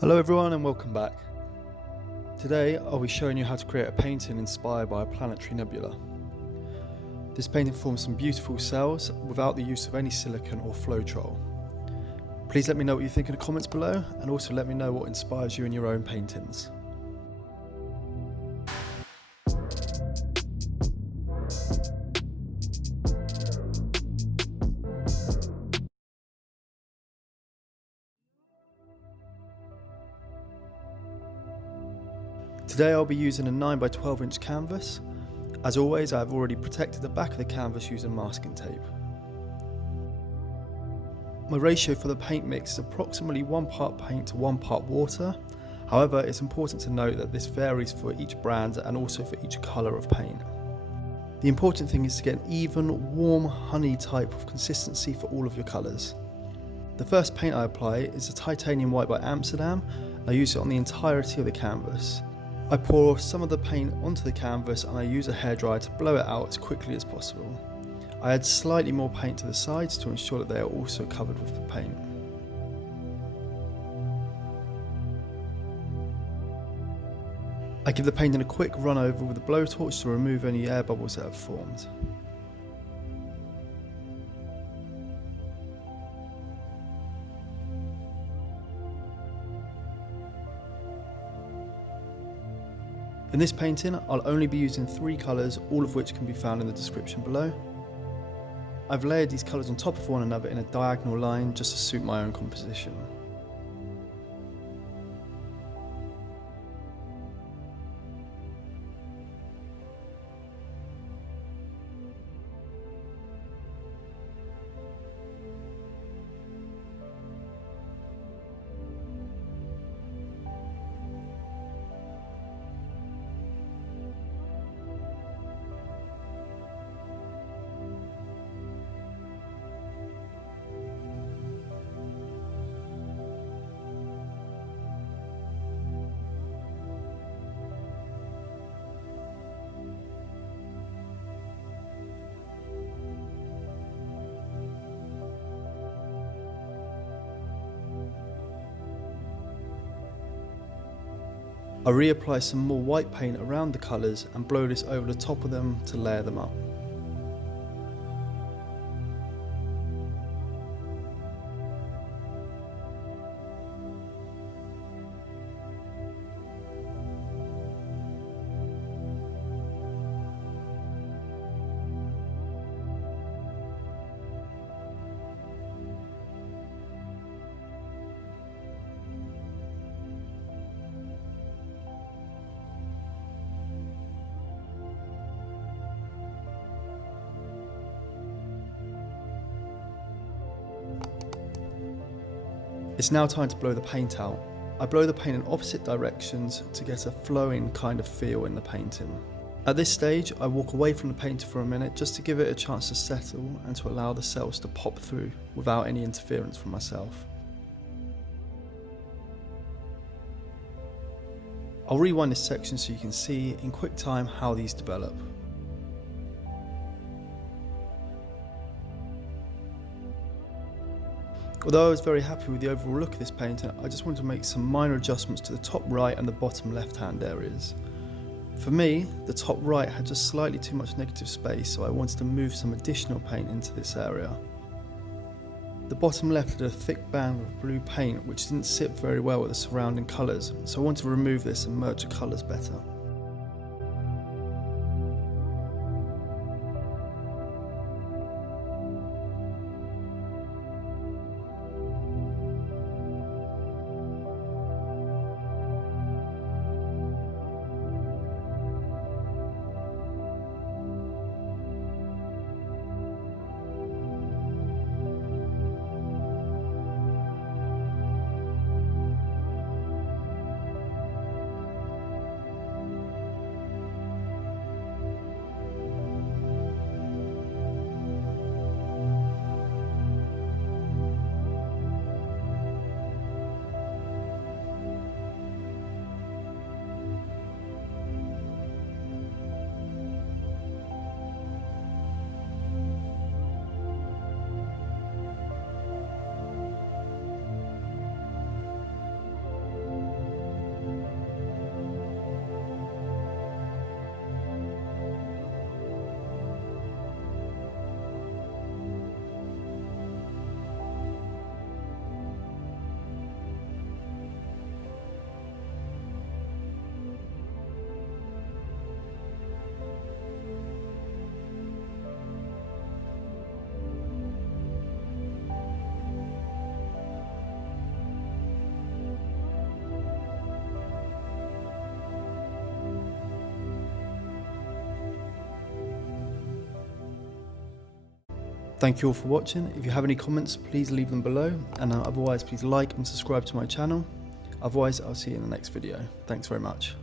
Hello everyone and welcome back. Today I'll be showing you how to create a painting inspired by a planetary nebula. This painting forms some beautiful cells without the use of any silicone or floetrol. Please let me know what you think in the comments below, and also let me know what inspires you in your own paintings. Today I'll be using a 9x12 inch canvas. As always, I have already protected the back of the canvas using masking tape. My ratio for the paint mix is approximately 1 part paint to 1 part water. However, it's important to note that this varies for each brand and also for each colour of paint. The important thing is to get an even, warm, honey type of consistency for all of your colours. The first paint I apply is a titanium white by Amsterdam. I use it on the entirety of the canvas. I pour some of the paint onto the canvas and I use a hairdryer to blow it out as quickly as possible. I add slightly more paint to the sides to ensure that they are also covered with the paint. I give the painting a quick run over with a blowtorch to remove any air bubbles that have formed. In this painting, I'll only be using 3 colours, all of which can be found in the description below. I've layered these colours on top of one another in a diagonal line just to suit my own composition. I reapply some more white paint around the colours and blow this over the top of them to layer them up. It's now time to blow the paint out. I blow the paint in opposite directions to get a flowing kind of feel in the painting. At this stage, I walk away from the painting for a minute just to give it a chance to settle and to allow the cells to pop through without any interference from myself. I'll rewind this section so you can see in quick time how these develop. Although I was very happy with the overall look of this painting, I just wanted to make some minor adjustments to the top right and the bottom left hand areas. For me, the top right had just slightly too much negative space, so I wanted to move some additional paint into this area. The bottom left had a thick band of blue paint which didn't sit very well with the surrounding colours, so I wanted to remove this and merge the colours better. Thank you all for watching. If you have any comments, please leave them below, and otherwise please like and subscribe to my channel. Otherwise, I'll see you in the next video. Thanks very much.